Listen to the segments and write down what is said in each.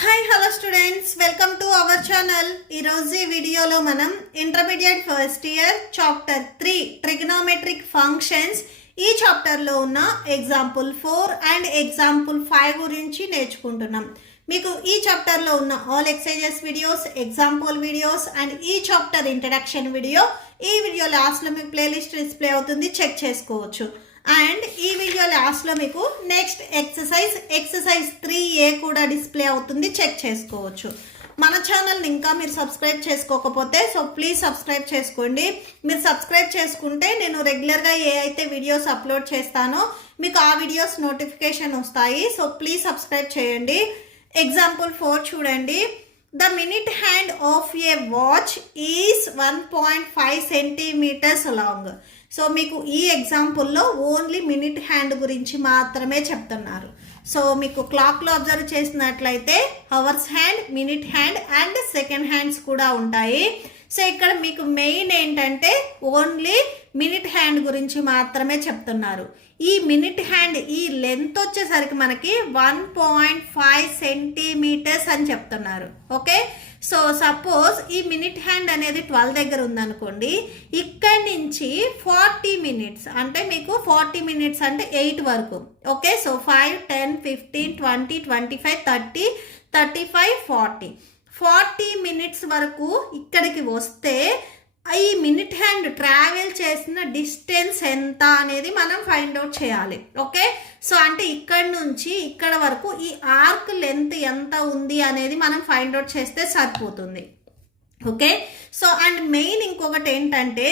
Hi hello students, welcome to our channel. ఈరోజు ఈ వీడియోలో మనం intermediate first year chapter 3 trigonometric functions ఈ చాప్టర్లో ఉన్న ఎగ్జాంపుల్ 4 అండ్ ఎగ్జాంపుల్ 5 గురించి నేర్చుకుంటున్నాం. మీకు ఈ చాప్టర్లో ఉన్న all exercises videos, example videos and ఈ చాప్టర్ ఇంట్రడక్షన్ వీడియో ఈ వీడియో లాస్ట్లో మీకు ప్లేలిస్ట్ డిస్ప్లే అవుతుంది, చెక్ చేసుకోవచ్చు. అండ్ ఈ వీడియో లాస్ట్లో మీకు నెక్స్ట్ ఎక్సర్సైజ్ 3A కూడా డిస్ప్లే అవుతుంది, చెక్ చేసుకోవచ్చు. మన ఛానల్ని ఇంకా మీరు సబ్స్క్రైబ్ చేసుకోకపోతే ప్లీజ్ సబ్స్క్రైబ్ చేసుకోండి. మీరు సబ్స్క్రైబ్ చేసుకుంటే నేను రెగ్యులర్గా ఏ అయితే వీడియోస్ అప్లోడ్ చేస్తానో మీకు ఆ వీడియోస్ నోటిఫికేషన్ వస్తాయి. ప్లీజ్ సబ్స్క్రైబ్ చేయండి. ఎగ్జాంపుల్ 4 చూడండి. The minute hand of a watch is 1.5 centimeters long. So మీకు ఈ ఎగ్జాంపుల్లో ఓన్లీ మినిట్ హ్యాండ్ గురించి మాత్రమే చెప్తున్నారు. సో మీకు క్లాక్లో అబ్జర్వ్ చేసినట్లయితే hours hand, minute hand and second hands కూడా ఉంటాయి. సో ఇక్కడ మీకు మెయిన్ ఏంటంటే ఓన్లీ మినిట్ హ్యాండ్ గురించి మాత్రమే చెప్తున్నారు. ఈ మినిట్ హ్యాండ్ ఈ లెంత్ వచ్చేసరికి మనకి 1.5 సెంటీమీటర్స్ అని చెప్తున్నారు. ఓకే, సో సపోజ్ ఈ మినిట్ హ్యాండ్ అనేది 12 దగ్గర ఉందనుకోండి, ఇక్కడి నుంచి 40 మినిట్స్ అంటే మీకు 40 మినిట్స్ అంటే 8 వరకు. ఓకే, సో 5, 10, 15, 20, 25, 30, 35, 40 మినిట్స్ వరకు ఇక్కడికి వస్తే ఈ మినిట్ హ్యాండ్ ట్రావెల్ చేసిన డిస్టెన్స్ ఎంత అనేది మనం ఫైండ్ అవుట్ చేయాలి. ఓకే, సో అంటే ఇక్కడ నుంచి ఇక్కడ వరకు ఈ ఆర్క్ లెంత్ ఎంత ఉంది అనేది మనం ఫైండ్ అవుట్ చేస్తే సరిపోతుంది. ఓకే, సో అండ్ మెయిన్ ఇంకొకటి ఏంటంటే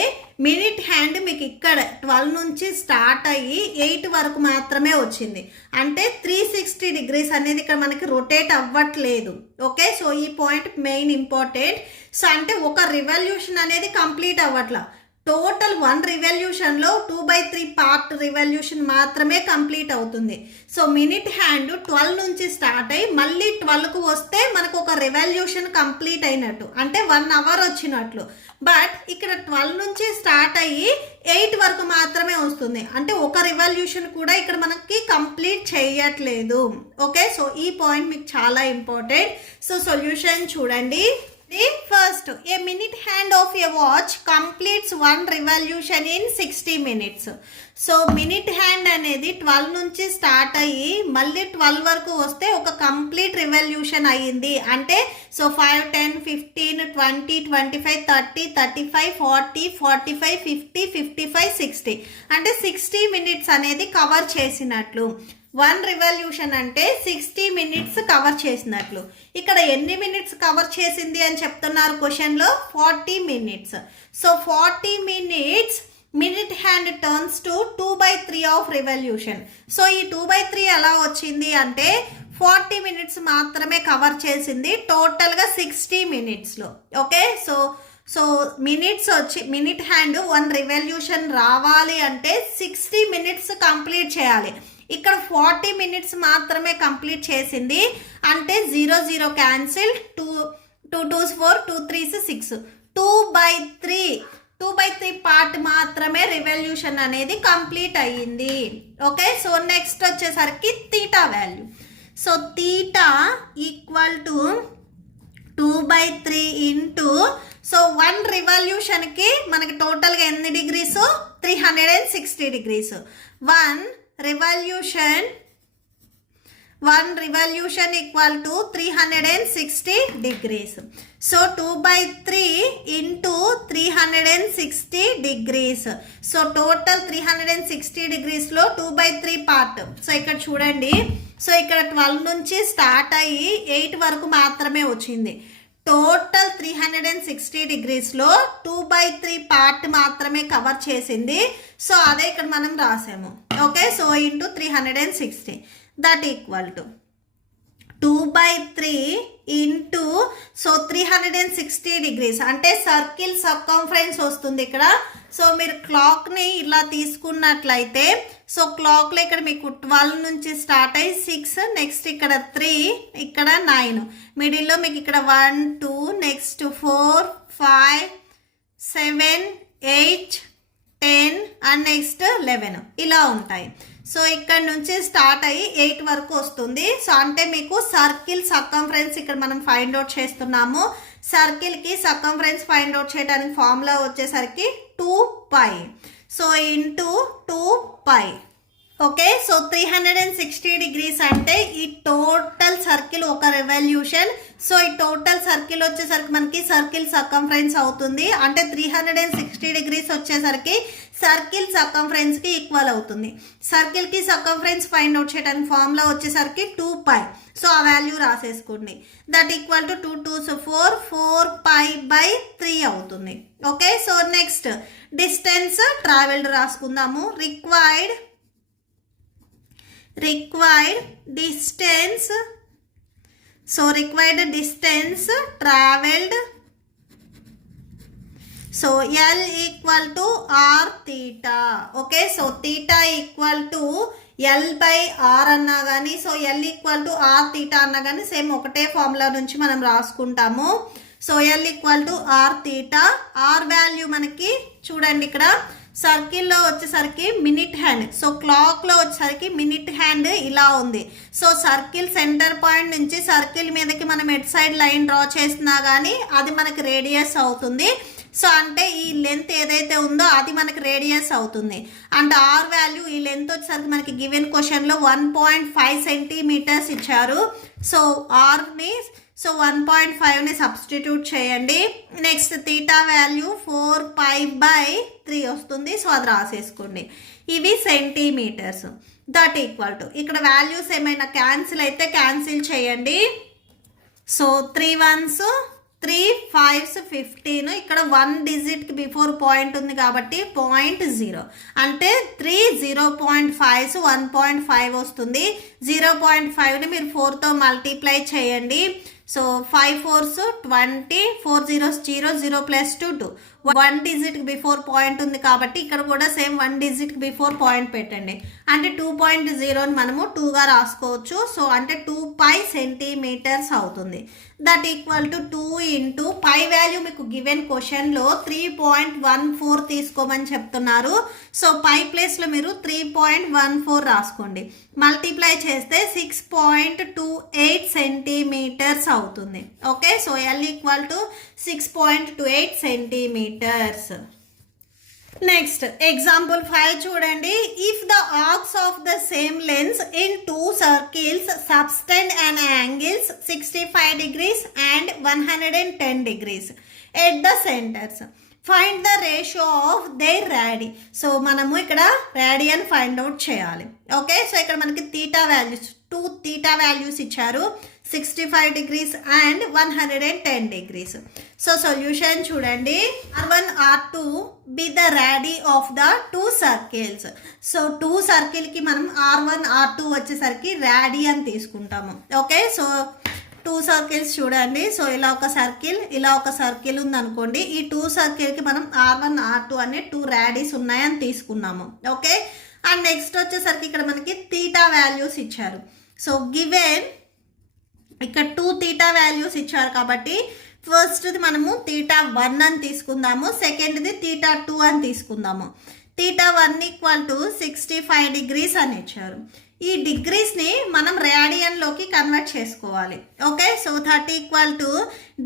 మినిట్ హ్యాండ్ మీకు ఇక్కడ 12 నుంచి స్టార్ట్ అయ్యి 8 వరకు మాత్రమే వచ్చింది. అంటే 360 డిగ్రీస్ అనేది ఇక్కడ మనకి రొటేట్ అవ్వట్లేదు. ఓకే, సో ఈ పాయింట్ మెయిన్ ఇంపార్టెంట్. సో అంటే ఒక రివల్యూషన్ అనేది కంప్లీట్ అవ్వట్లా. టోటల్ 1 రివల్యూషన్లో 2/3 పార్ట్ రివల్యూషన్ మాత్రమే కంప్లీట్ అవుతుంది. సో మినిట్ హ్యాండ్ 12 నుంచి స్టార్ట్ అయ్యి మళ్ళీ 12కు వస్తే మనకు ఒక రివల్యూషన్ కంప్లీట్ అయినట్టు, అంటే 1 అవర్ వచ్చినట్లు. బట్ ఇక్కడ 12 నుంచి స్టార్ట్ అయ్యి 8 వరకు మాత్రమే వస్తుంది, అంటే ఒక రివల్యూషన్ కూడా ఇక్కడ మనకి కంప్లీట్ చేయట్లేదు. ఓకే, సో ఈ పాయింట్ మీకు చాలా ఇంపార్టెంట్. సో సొల్యూషన్ చూడండి. First, a minute hand of a watch completes 1 revolution in 60 minutes. So minute hand అనేది 12 నుంచి స్టార్ట్ అయ్యి మళ్ళీ 12 వరకు వస్తే ఒక కంప్లీట్ రివల్యూషన్ అయ్యింది. అంటే సో 5, 10, 15, 20, 25, 30, 35, 40, 45, 50, 55, 60 అంటే 60 మినిట్స్ అనేది కవర్ చేసినట్లు. 1 రివల్యూషన్ అంటే 60 మినిట్స్ కవర్ చేసినట్లు. ఇక్కడ ఎన్ని మినిట్స్ కవర్ చేసింది అని చెప్తున్నారు క్వశ్చన్లో? 40 minutes. So 40 minutes minute hand turns to 2/3 of revolution. So ఈ 2/3 ఎలా వచ్చింది అంటే 40 మినిట్స్ మాత్రమే కవర్ చేసింది టోటల్గా 60 మినిట్స్లో. ఓకే, సో మినిట్స్ వచ్చి మినిట్ హ్యాండ్ 1 రివల్యూషన్ రావాలి అంటే 60 మినిట్స్ కంప్లీట్ చేయాలి. ఇక్కడ 40 మినిట్స్ మాత్రమే కంప్లీట్ చేసింది, అంటే 0, 0 క్యాన్సిల్, 2 2s 4, 2 3s 6, 2/3 పార్ట్ మాత్రమే రివల్యూషన్ అనేది కంప్లీట్ అయ్యింది. ఓకే, సో నెక్స్ట్ వచ్చేసరికి theta value. So theta equal to 2/3 into so 1 రివల్యూషన్కి మనకి టోటల్గా ఎన్ని degrees? 360 degrees. 1 revolution equal to 360 degrees. So 2/3 into 360 degrees. So total 360 degrees లో 2/3 పార్ట్. సో ఇక్కడ చూడండి, సో ఇక్కడ 12 నుంచి స్టార్ట్ అయ్యి 8 వరకు మాత్రమే వచ్చింది. టోటల్ 360 డిగ్రీస్లో 2/3 పార్ట్ మాత్రమే కవర్ చేసింది. సో అదే ఇక్కడ మనం రాసాము. Okay, so into 360 that equal to 2/3 into so 360 degrees అంటే సర్కిల్ సర్కంఫరెన్స్ వస్తుంది ఇక్కడ. సో మీరు క్లాక్ని ఇలా తీసుకున్నట్లయితే సో క్లాక్లో ఇక్కడ మీకు 12 నుంచి స్టార్ట్ అయ్యి 6, నెక్స్ట్ ఇక్కడ 3, ఇక్కడ 9, మిడిల్లో మీకు ఇక్కడ 1, 2, నెక్స్ట్ 4, 5, 7, 8, 10 అండ్ నెక్స్ట్ 11 ఇలా ఉంటాయి. సో ఇక్కడ నుంచి స్టార్ట్ అయ్యి 8 వరకు వస్తుంది. సో అంటే మీకు సర్కిల్ సర్కంఫరెన్స్ ఇక్కడ మనం ఫైండ్ అవుట్ చేస్తున్నాము. సర్కిల్కి సర్కంఫరెన్స్ ఫైండ్ అవుట్ చేయడానికి ఫార్ములా వచ్చేసరికి 2π. So into 2π. Okay, so 360 degrees అంటే ఈ టోటల్ సర్కిల్ ఒక రెవల్యూషన్. సో ఈ టోటల్ సర్కిల్ వచ్చేసరికి మనకి సర్కిల్ సర్కంఫరెన్స్ అవుతుంది. అంటే 360 డిగ్రీస్ వచ్చేసరికి సర్కిల్ సర్కంఫరెన్స్కి ఈక్వల్ అవుతుంది. సర్కిల్కి సర్కంఫరెన్స్ ఫైండ్ అవుట్ చేయడానికి ఫార్ములా వచ్చేసరికి 2π. సో ఆ వాల్యూ రాసేసుకోండి. దట్ ఈక్వల్ టు 2 2 4 4π/3 అవుతుంది. Okay, so next distance travelled రాసుకుందాము. required distance. So required distance traveled. So L equal to R theta. Okay, so theta equal to L/R అన్నా కానీ, so L equal to R theta అన్నా కానీ same ఒకటే formula నుంచి మనం రాసుకుంటాము. So L equal to R theta. R వాల్యూ మనకి చూడండి ఇక్కడ సర్కిల్లో వచ్చేసరికి మినిట్ హ్యాండ్. సో క్లాక్లో వచ్చేసరికి మినిట్ హ్యాండ్ ఇలా ఉంది. సో సర్కిల్ సెంటర్ పాయింట్ నుంచి సర్కిల్ మీదకి మనం ఎట్ సైడ్ లైన్ డ్రా చేసినా కానీ అది మనకి రేడియస్ అవుతుంది. సో అంటే ఈ లెంత్ ఏదైతే ఉందో అది మనకి రేడియస్ అవుతుంది. అండ్ ఆర్ వాల్యూ ఈ లెంత్ వచ్చేసరికి మనకి గివెన్ క్వశ్చన్లో 1.5 సెంటీమీటర్స్ ఇచ్చారు. సో ఆర్ని 1.5ని సబ్స్టిట్యూట్ చేయండి. నెక్స్ట్ తీటా వాల్యూ 4π/3 వస్తుంది. సో అది రాసేసుకోండి. ఇవి సెంటీమీటర్స్. దట్ ఈక్వల్ టు ఇక్కడ వాల్యూస్ ఏమైనా క్యాన్సిల్ అయితే క్యాన్సిల్ చేయండి. So 3 1s 3 5s 15. ఇక్కడ 1 డిజిట్కి బిఫోర్ పాయింట్ ఉంది కాబట్టి 0.0 అంటే 3 0.5s 1.5 వస్తుంది. 0.5ని మీరు 4తో మల్టిప్లై చేయండి. So 5 4s 20, 4 0s 0, 0 + 2 2. 1 డిజిట్కి before point ఉంది కాబట్టి ఇక్కడ కూడా సేమ్ 1 డిజిట్కి బిఫోర్ పాయింట్ పెట్టండి. అంటే 2.0ని మనము 2గా రాసుకోవచ్చు. సో అంటే 2π సెంటీమీటర్స్ అవుతుంది. That equal to 2 into pi value మీకు గివెన్ క్వశ్చన్లో 3.14 తీసుకోమని చెప్తున్నారు. సో పై ప్లేస్లో మీరు 3.14 రాసుకోండి. మల్టిప్లై చేస్తే 6.28 సెంటీమీటర్స్ అవుతుంది. Okay, so L equal to 6.28 centimetres. Next example 5 చూడండి. If the arcs of the same lens in 2 circles subtend and angles 65 degrees and 110 degrees at the centres find the ratio of their radii. So మనము ఇక్కడ radian find out చేయాలి. Okay, so ఇక్కడ మనకి theta values 2 theta values ఇచ్చారు. 65 degrees and 110 degrees. So solution చూడండి. R1 R2 be the radii of the 2 circles. So 2 సర్కిల్కి మనం R1 R2 వచ్చేసరికి రాడీ అని తీసుకుంటాము. ఓకే, సో 2 సర్కిల్స్ చూడండి. సో ఇలా ఒక సర్కిల్ ఉందనుకోండి. ఈ 2 సర్కిల్కి మనం R1 R2 అనే 2 రాడీస్ ఉన్నాయని తీసుకున్నాము. ఓకే, అండ్ నెక్స్ట్ వచ్చేసరికి ఇక్కడ మనకి తీటా వాల్యూస్ ఇచ్చారు. సో గివెన్ ఇక్కడ 2 తీటా వాల్యూస్ ఇచ్చారు కాబట్టి ఫస్ట్ది మనము తీటా 1 అని తీసుకుందాము. సెకండ్ది తీటా 2 అని తీసుకుందాము. తీటా 1 ఈక్వల్ టు 65 degrees అని ఇచ్చారు. ఈ డిగ్రీస్ని మనం రేడియన్లోకి కన్వర్ట్ చేసుకోవాలి. ఓకే, సో 30 ఈక్వల్ టు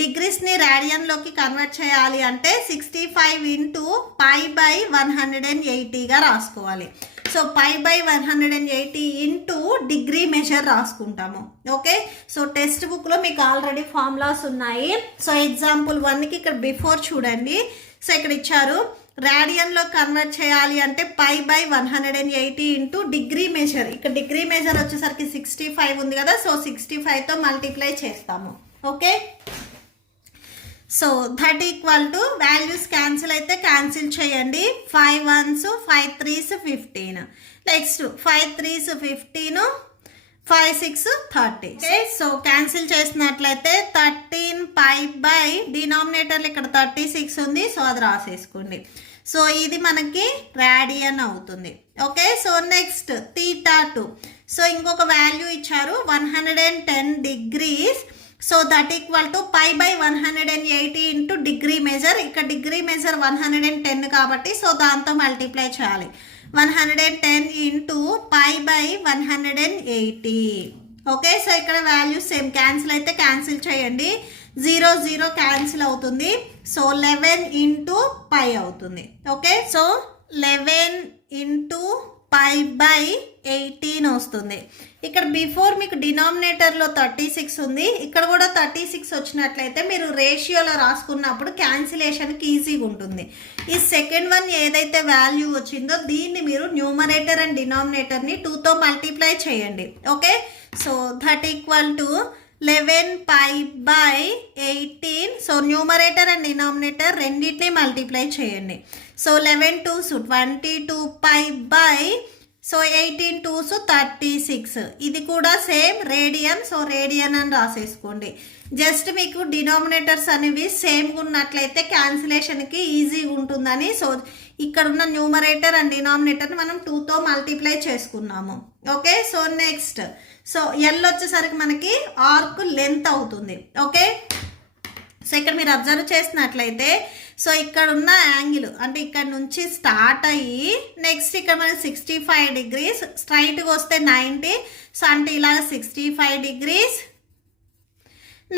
డిగ్రీస్ని రేడియన్లోకి కన్వర్ట్ చేయాలి అంటే 65 ఇంటూ π/180గా రాసుకోవాలి. సో π/180 ఇంటూ డిగ్రీ మెజర్ రాసుకుంటాము. ఓకే, సో టెక్స్ట్ బుక్లో మీకు ఆల్రెడీ ఫార్ములాస్ ఉన్నాయి. సో ఎగ్జాంపుల్ 1కి ఇక్కడ బిఫోర్ చూడండి. సో ఇక్కడ ఇచ్చారు రేడియన్లో కన్వర్ట్ చేయాలి అంటే π/180 ఇంటూ డిగ్రీ మెజర్. ఇక్కడ డిగ్రీ మెజర్ వచ్చేసరికి 65 ఉంది కదా. సో 65తో మల్టిప్లై చేస్తాము. Okay, so that equal to values cancel అయితే క్యాన్సిల్ చేయండి. 5 1s 5 3s 15. Next 5 3s 15, 5 6 30. Okay, so cancel చేసినట్లయితే 13π డినామినేటర్లు ఇక్కడ 36 ఉంది. సో అది రాసేసుకోండి. సో ఇది మనకి రాడియన్ అవుతుంది. Okay, so next theta 2. So ఇంకొక వాల్యూ ఇచ్చారు 110 degrees. So that equal to π/180 into degree measure. ఇక్కడ డిగ్రీ మెజర్ 110 కాబట్టి సో దాంతో మల్టిప్లై చేయాలి. 110 into pi by 180. Okay, so ఇక్కడ వాల్యూస్ సేమ్, క్యాన్సిల్ అయితే క్యాన్సిల్ చేయండి, 0 0 క్యాన్సిల్ అవుతుంది. సో 11 ఇంటూ పై అవుతుంది. Okay, so 11 into pi by 18 వస్తుంది. ఇక్కడ బిఫోర్ మీకు డినామినేటర్లో 36 ఉంది, ఇక్కడ కూడా 36 వచ్చినట్లయితే మీరు రేషియోలో రాసుకున్నప్పుడు క్యాన్సిలేషన్కి ఈజీగా ఉంటుంది. ఈ సెకండ్ వన్ ఏదైతే వాల్యూ వచ్చిందో దీన్ని మీరు న్యూమరేటర్ అండ్ డినామినేటర్ని 2తో మల్టిప్లై చేయండి. Okay, so that equal to 11 pi by 18. So numerator and denominator రెండింటిని మల్టిప్లై చేయండి. So 11 2s 22 pi by, so 18 2s 36. ఇది కూడా సేమ్ రేడియన్, సో రేడియన్ అని రాసేసుకోండి. జస్ట్ మీకు డినామినేటర్స్ అనేవి సేమ్గా ఉన్నట్లయితే క్యాన్సిలేషన్కి ఈజీగా ఉంటుందని, సో ఇక్కడ ఉన్న న్యూమరేటర్ అండ్ డినామినేటర్ని మనం 2తో మల్టిప్లై చేసుకున్నాము. Okay, so next, so L వచ్చేసరికి మనకి ఆర్క్ లెంత్ అవుతుంది. ఓకే, సో ఇక్కడ మీరు అబ్జర్వ్ చేసినట్లయితే, సో ఇక్కడ ఉన్న యాంగిల్ అంటే ఇక్కడ నుంచి స్టార్ట్ అయ్యి నెక్స్ట్ ఇక్కడ మనకి 65 degrees, స్ట్రైట్గా వస్తే 90, సో అంటే ఇలా 65 degrees.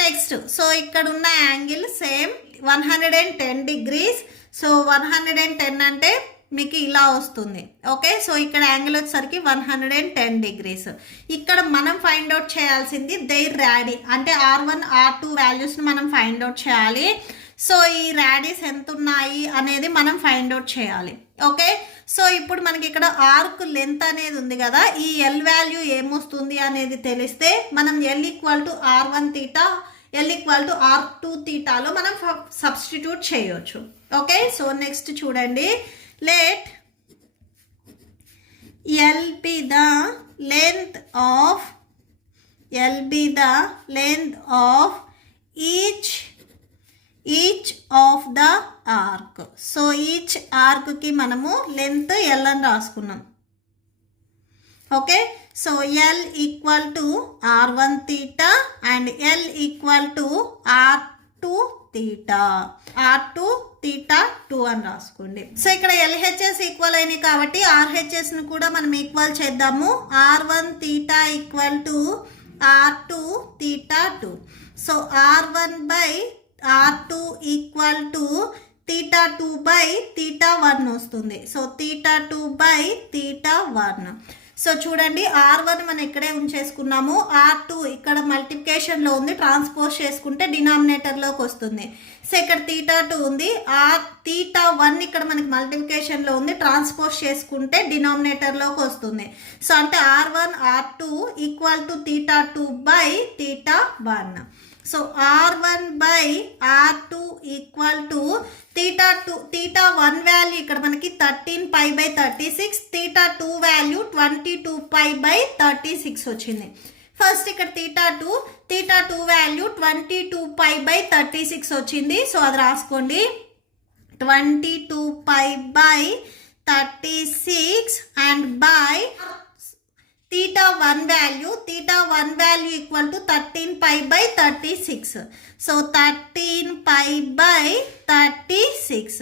నెక్స్ట్, సో ఇక్కడ ఉన్న యాంగిల్ సేమ్ 110 degrees. సో 110 అంటే మీకు ఇలా వస్తుంది. ఓకే, సో ఇక్కడ యాంగిల్ వచ్చేసరికి 110 degrees. ఇక్కడ మనం ఫైండ్ అవుట్ చేయాల్సింది దేర్ రాడీ, అంటే R1 R2 వాల్యూస్ని మనం ఫైండ్ అవుట్ చేయాలి. సో ఈ రాడీస్ ఎంత ఉన్నాయి అనేది మనం ఫైండ్ అవుట్ చేయాలి. ఓకే, సో ఇప్పుడు మనకి ఇక్కడ ఆర్క్ లెంత్ అనేది ఉంది కదా, ఈ ఎల్ వాల్యూ ఏమొస్తుంది అనేది తెలిస్తే మనం L equal to R1 theta, L equal to R2 తీటాలో మనం సబ్స్టిట్యూట్ చేయొచ్చు. ఓకే, సో నెక్స్ట్ చూడండి, let L be the length of each of the arc. So each ఆర్క్కి మనము లెంత్ L అని రాసుకున్నాం. Okay, so L equal to R1 theta and L equal to R2 theta, R2 theta 2 అని రాసుకోండి. So ఇక్కడ LHS equal అయినాయి కాబట్టి RHSను కూడా మనం ఈక్వల్ చేద్దాము. R1 theta equal to R2 theta 2. So R1 by R2 equal to theta 2 by theta 1 వస్తుంది. So theta 2 by theta 1. So చూడండి, R1 మనం ఇక్కడే ఉంచేసుకున్నాము, R2 ఇక్కడ మల్టిప్లికేషన్లో ఉంది, ట్రాన్స్పోజ్ చేసుకుంటే డినామినేటర్లోకి వస్తుంది. సో ఇక్కడ తీటా 2 ఉంది, తీటా 1 ఇక్కడ మనకి మల్టిప్లికేషన్లో ఉంది, ట్రాన్స్పోజ్ చేసుకుంటే డినామినేటర్లోకి వస్తుంది. సో అంటే R1 R2 equal to theta 2 by theta 1. So R1 by R2 equal to theta 2, theta 1 value ఇక్కడ మనకి 13 pi by 36, theta 2 value 22 pi by 36 వచ్చింది. ఫస్ట్ ఇక్కడ తీటా 2 వాల్యూ 22 పై బై 36 వచ్చింది. సో అది రాసుకోండి, 22 pi by 36 and by theta 1 value equal to 13 pi by 36. So 13 pi by 36.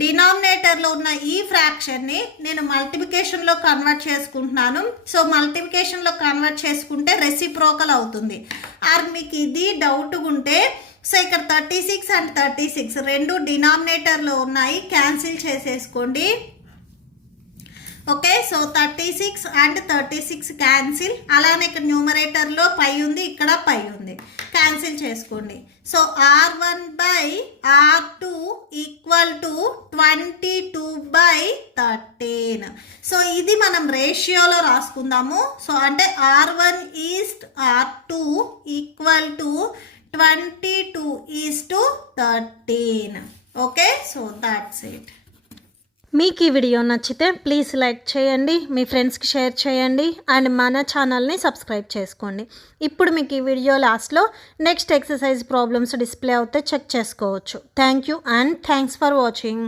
డినామినేటర్లో ఉన్న ఈ ఫ్రాక్షన్ని నేను మల్టిప్లికేషన్లో కన్వర్ట్ చేసుకుంటున్నాను. సో మల్టిప్లికేషన్లో కన్వర్ట్ చేసుకుంటే రెసిప్రోకల్ అవుతుంది. ఆర్ మీకు ఇది డౌట్గా ఉంటే, సో ఇక్కడ 36 అండ్ 36 రెండు డినామినేటర్లో ఉన్నాయి, క్యాన్సిల్ చేసేసుకోండి. Okay, so 36 and 36 cancel. అలానే ఇక్కడ న్యూమరేటర్లో పై ఉంది, ఇక్కడ పై ఉంది, క్యాన్సిల్ చేసుకోండి. So R1 by R2 equal to 22 by 13. So ఇది మనం రేషియోలో రాసుకుందాము. సో అంటే R1 east R2 equal to 22:13. Okay, so that's it. మీకు ఈ వీడియో నచ్చితే ప్లీజ్ లైక్ చేయండి, మీ ఫ్రెండ్స్కి షేర్ చేయండి అండ్ మన ఛానల్ని సబ్స్క్రైబ్ చేసుకోండి. ఇప్పుడు మీకు ఈ వీడియో లాస్ట్లో నెక్స్ట్ ఎక్సర్సైజ్ ప్రాబ్లమ్స్ డిస్ప్లే అవుతే చెక్ చేసుకోవచ్చు. Thank you and thanks for watching.